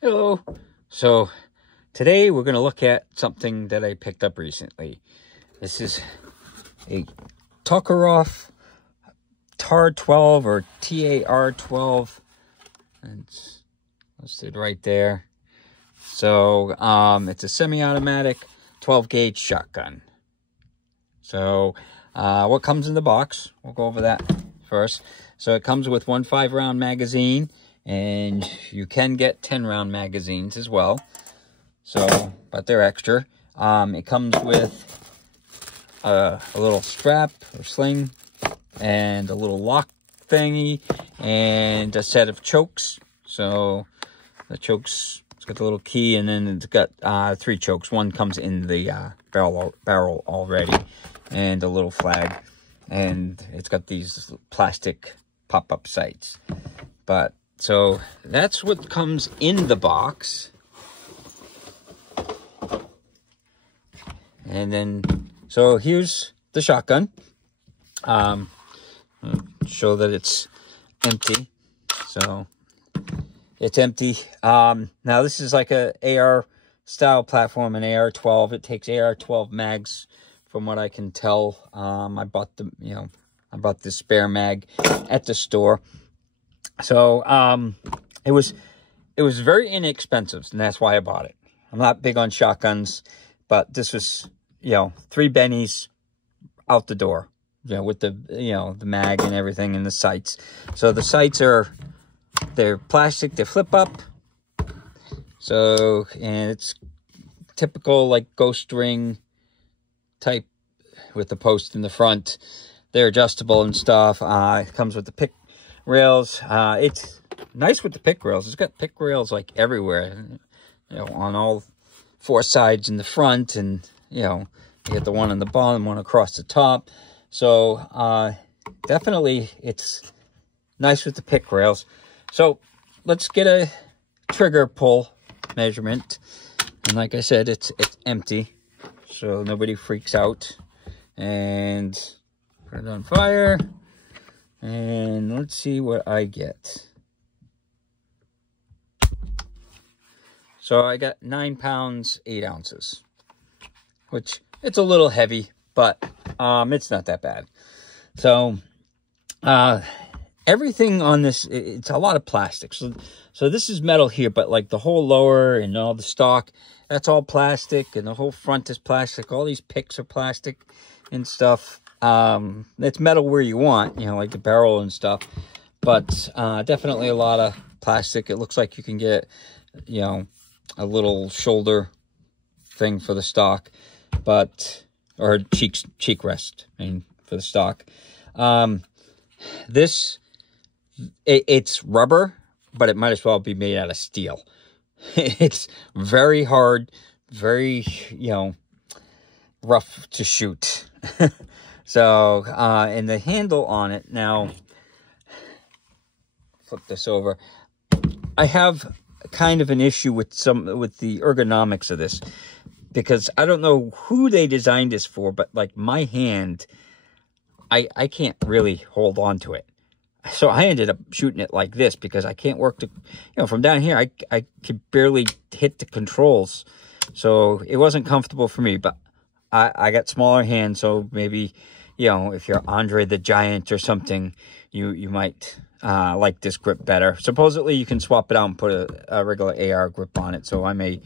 Hello. So today we're going to look at something that I picked up recently. This is a Tokarev TAR 12 or TAR 12. It's listed right there. So it's a semi-automatic 12 gauge shotgun. So what comes in the box? We'll go over that first. So it comes with one 5-round magazine, and you can get 10-round magazines as well. So, but they're extra. It comes with a little strap or sling and a little lock thingy and a set of chokes. So the chokes, it's got the little key, and then it's got 3 chokes. One comes in the barrel already, and a little flag, and it's got these plastic pop-up sights. But so that's what comes in the box. And then, so here's the shotgun. Show that it's empty. So it's empty. Now this is like a AR style platform, an AR-12. It takes AR-12 mags, from what I can tell. I bought the, I bought this spare mag at the store. So it was very inexpensive, and that's why I bought it. I'm not big on shotguns, but this was, 3 bennies out the door, with the, the mag and everything, and the sights. So the sights they're plastic, they flip up. So, and it's typical like ghost ring type with the post in the front. They're adjustable and stuff. It comes with the pick rails. It's nice with the pick rails. It's got pick rails like everywhere, on all 4 sides in the front, and you get the one on the bottom, one across the top. So definitely it's nice with the pick rails. So let's get a trigger pull measurement, and like I said, it's empty, so nobody freaks out. And put it on fire, and let's see what I get. So I got 9 pounds, 8 ounces, which it's a little heavy, but it's not that bad. So everything on this, it's a lot of plastic. So this is metal here, but like the whole lower and all the stock, that's all plastic, and the whole front is plastic. All these picks are plastic and stuff. It's metal where you want, like the barrel and stuff, but definitely a lot of plastic. It looks like you can get, a little shoulder thing for the stock, but, or cheek rest, for the stock. It's rubber, but it might as well be made out of steel. It's very hard, very, rough to shoot. So, and the handle on it, now, flip this over. I have kind of an issue with the ergonomics of this, because I don't know who they designed this for, but like my hand, I can't really hold on to it. So I ended up shooting it like this, because I can't work from down here. I could barely hit the controls. So it wasn't comfortable for me, but I got smaller hands, so maybe, if you're Andre the Giant or something, you might like this grip better. Supposedly you can swap it out and put a regular AR grip on it, so I may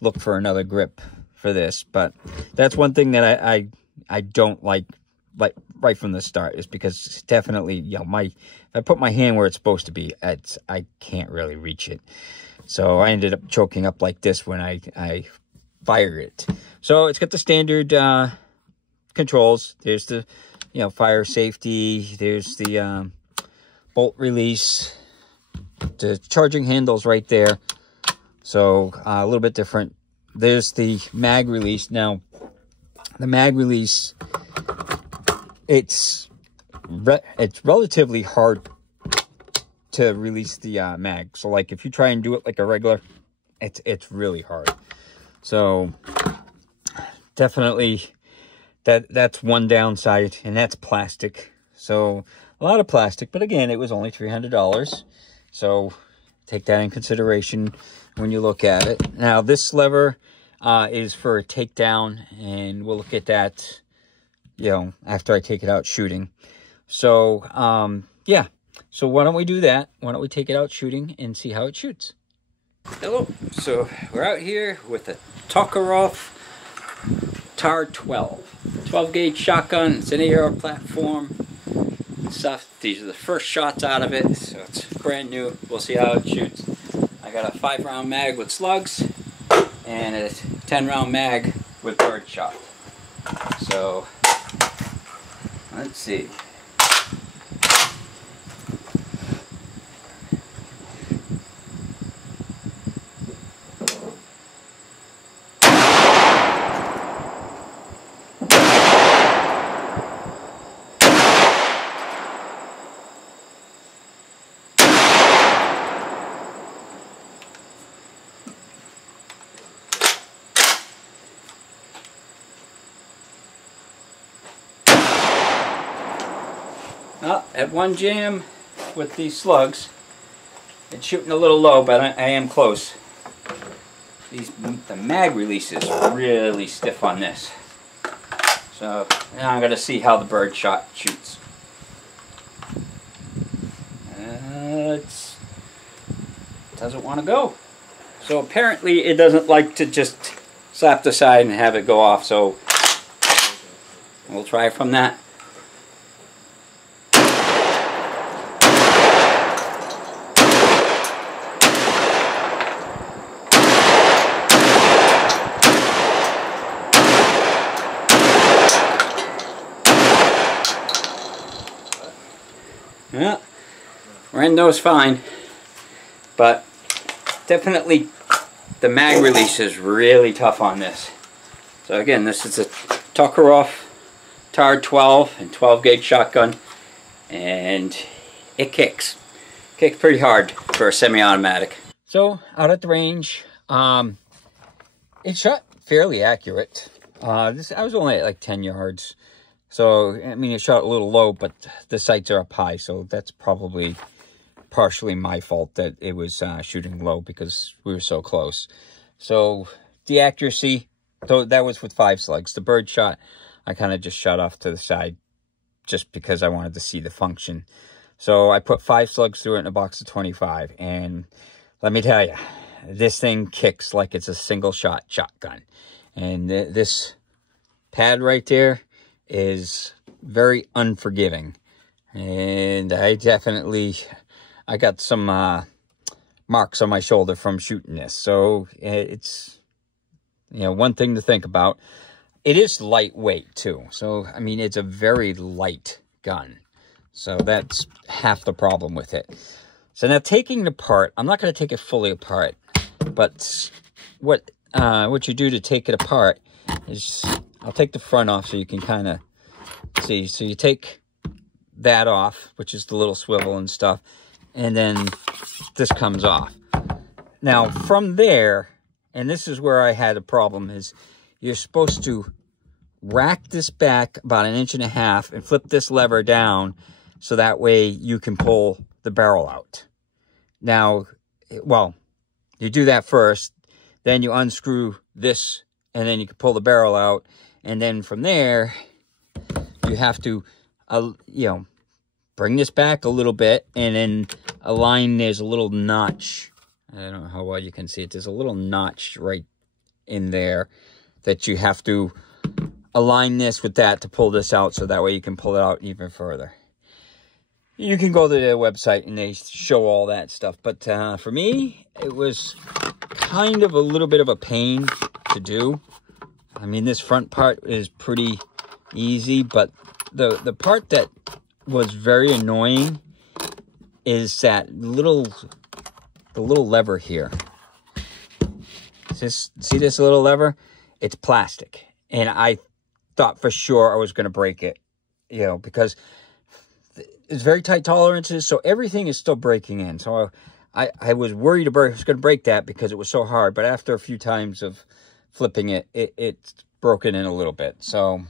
look for another grip for this. But that's one thing that I don't like right from the start, is because it's definitely, if I put my hand where it's supposed to be, I can't really reach it. So I ended up choking up like this when I fire it. So it's got the standard controls. There's the fire safety. There's the bolt release. The charging handles right there. So a little bit different. There's the mag release. Now the mag release, it's relatively hard to release the mag. So like if you try and do it like a regular, it's really hard. So definitely that's one downside, and that's plastic. So a lot of plastic, but again, it was only $300. So take that in consideration when you look at it. Now, this lever is for a takedown, and we'll look at that, you know, after I take it out shooting. So, yeah. So why don't we do that? Why don't we take it out shooting and see how it shoots? Hello. So we're out here with a Tokarev TAR 12 gauge shotgun. It's an AR platform stuff. These are the first shots out of it, so it's brand new. We'll see how it shoots. I got a 5-round mag with slugs and a 10-round mag with birdshot. So let's see. Well, at one jam with these slugs, it's shooting a little low, but I am close. The mag release is really stiff on this. So now I'm going to see how the bird shot shoots. It doesn't want to go. So apparently it doesn't like to just slap the side and have it go off, so we'll try from that. Yeah, rando's fine, but definitely the mag release is really tough on this. So again, this is a Tokarev TAR 12 and 12 gauge shotgun, and it kicks pretty hard for a semi-automatic. So out at the range, it shot fairly accurate. I was only at like 10 yards. So, I mean, it shot a little low, but the sights are up high, so that's probably partially my fault that it was shooting low because we were so close. So, the accuracy, though, that was with 5 slugs. The bird shot, I kind of just shot off to the side just because I wanted to see the function. So, I put 5 slugs through it in a box of 25, and let me tell you, this thing kicks like it's a single-shot shotgun. And this pad right there is very unforgiving, and I got some marks on my shoulder from shooting this. So it's, you know, one thing to think about. It is lightweight too, so I mean, it's a very light gun, so that's half the problem with it. So now, taking it apart, I'm not going to take it fully apart, but what you do to take it apart is, I'll take the front off so you can kind of see. So you take that off, which is the little swivel and stuff, and then this comes off. Now, from there, and this is where I had a problem, is you're supposed to rack this back about 1.5 inches and flip this lever down so that way you can pull the barrel out. Now, well, you do that first, then you unscrew this, and then you can pull the barrel out. And then from there, you have to, you know, bring this back a little bit and then align. There's a little notch. I don't know how well you can see it. There's a little notch right in there that you have to align this with that to pull this out, so that way you can pull it out even further. You can go to their website and they show all that stuff. But for me, it was kind of a little bit of a pain to do. I mean, this front part is pretty easy, but the part that was very annoying is that the little lever here. See this little lever? It's plastic, and I thought for sure I was going to break it, you know, because it's very tight tolerances, so everything is still breaking in. So I was worried I was going to break that because it was so hard, but after a few times of flipping it, it's broken in a little bit. So,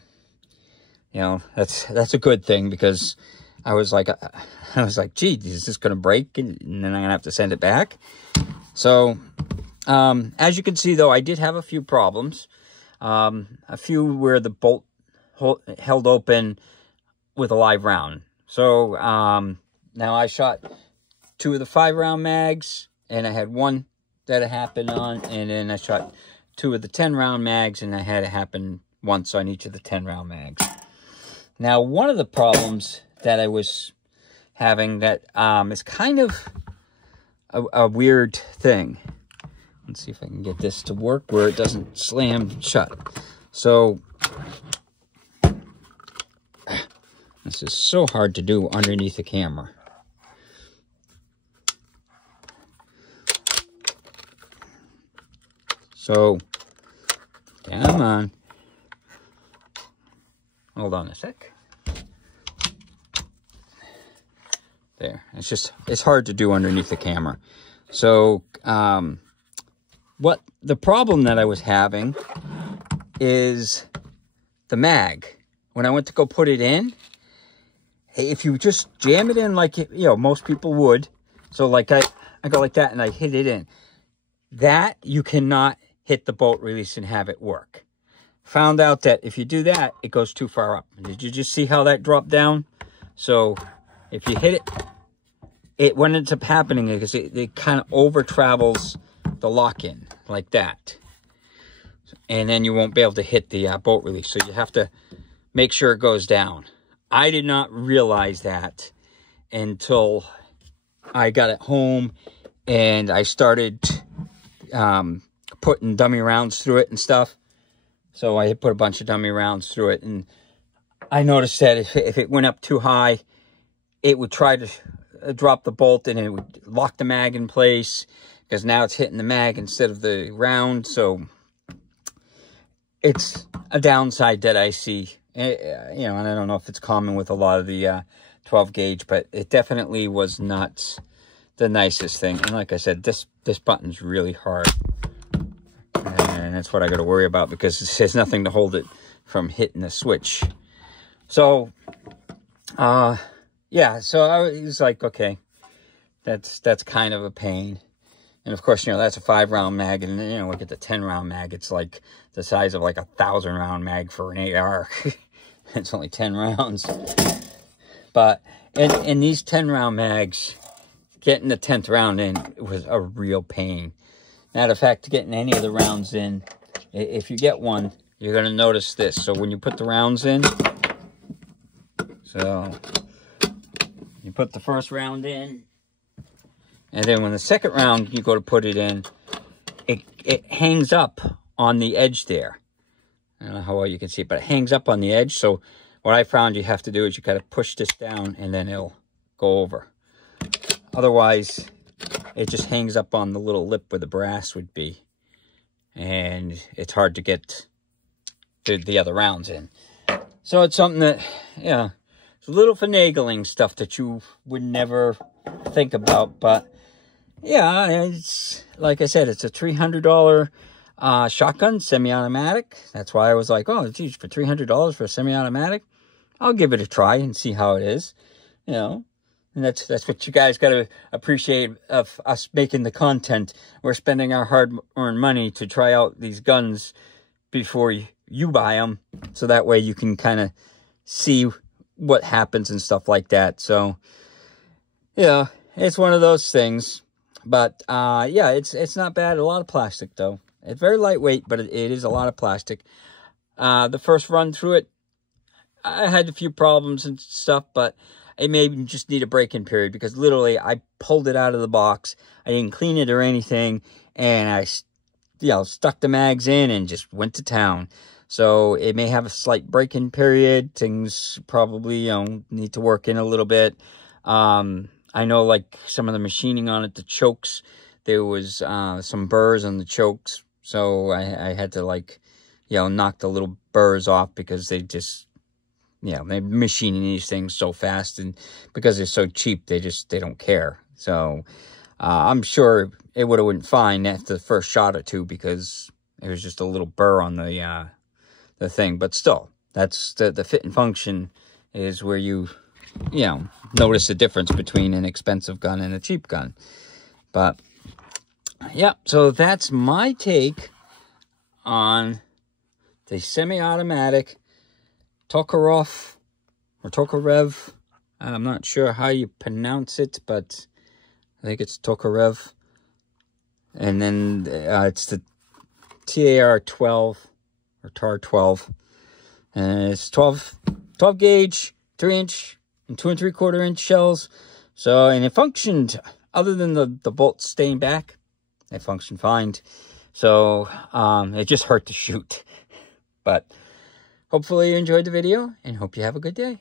you know, that's a good thing, because I was like, gee, is this going to break? And then I'm going to have to send it back. So, as you can see, though, I did have a few problems. A few where the bolt held open with a live round. So, now I shot 2 of the 5-round mags, and I had one that it happened on, and then I shot 2 of the 10-round mags, and I had it happen once on each of the 10-round mags. Now, one of the problems that I was having that is kind of a weird thing. Let's see if I can get this to work where it doesn't slam shut. So, this is so hard to do underneath the camera. So, come on. Hold on a sec. There. It's hard to do underneath the camera. So, what the problem that I was having is the mag. When I went to go put it in, if you just jam it in like, most people would. So, like, I go like that and I hit it in. That, you cannot hit the bolt release and have it work. Found out that if you do that, it goes too far up. Did you just see how that dropped down? So if you hit it, what ends up happening is it kind of over travels the lock-in like that. And then you won't be able to hit the bolt release. So you have to make sure it goes down. I did not realize that until I got it home and I started putting dummy rounds through it and stuff. So I had put a bunch of dummy rounds through it, and I noticed that if it went up too high, it would try to drop the bolt and it would lock the mag in place, because now it's hitting the mag instead of the round. So it's a downside that I see, and I don't know if it's common with a lot of the 12 gauge, but it definitely was not the nicest thing. And like I said, this button's really hard. And that's what I got to worry about, because there's nothing to hold it from hitting the switch. So, yeah, so I was like, okay, that's kind of a pain. And of course, that's a 5-round mag, and look at the 10-round mag. It's like the size of like a 1,000-round mag for an AR. It's only 10 rounds. But in these 10-round mags, getting the 10th round in was a real pain. Matter of fact, getting any of the rounds in, if you get one, you're going to notice this. So when you put the rounds in, so you put the first round in, and then when the second round you go to put it in, it hangs up on the edge there. I don't know how well you can see it, but it hangs up on the edge. So what I found you have to do is you got to push this down, and then it'll go over. Otherwise, it just hangs up on the little lip where the brass would be. And it's hard to get the other rounds in. So it's something that, it's a little finagling stuff that you would never think about. But, yeah, it's, like I said, it's a $300 shotgun, semi-automatic. That's why I was like, oh, geez, for $300 for a semi-automatic, I'll give it a try and see how it is, And that's what you guys got to appreciate of us making the content. We're spending our hard-earned money to try out these guns before you buy them, so that way you can kind of see what happens and stuff like that. So, it's one of those things. But, yeah, it's not bad. A lot of plastic, though. It's very lightweight, but it is a lot of plastic. The first run through it, I had a few problems and stuff, but it may just need a break-in period, because literally I pulled it out of the box. I didn't clean it or anything, and I, stuck the mags in and just went to town. So it may have a slight break-in period. Things probably, need to work in a little bit. I know, like, some of the machining on it, the chokes, there was some burrs on the chokes. So I had to, like, knock the little burrs off, because they just... they're machining these things so fast, and because they're so cheap, they don't care. So, I'm sure it would have went fine after the first shot or two, because it was just a little burr on the thing. But still, that's the fit and function is where you you know, notice the difference between an expensive gun and a cheap gun. But, yeah, so that's my take on the semi-automatic Tokarev, or Tokarev. I'm not sure how you pronounce it, but I think it's Tokarev. And then it's the TAR 12, or TAR 12. And it's 12 gauge, 3-inch, and 2 3/4-inch shells. So, and it functioned, other than the bolts staying back, it functioned fine. So, it just hurt to shoot. But hopefully you enjoyed the video, and hope you have a good day.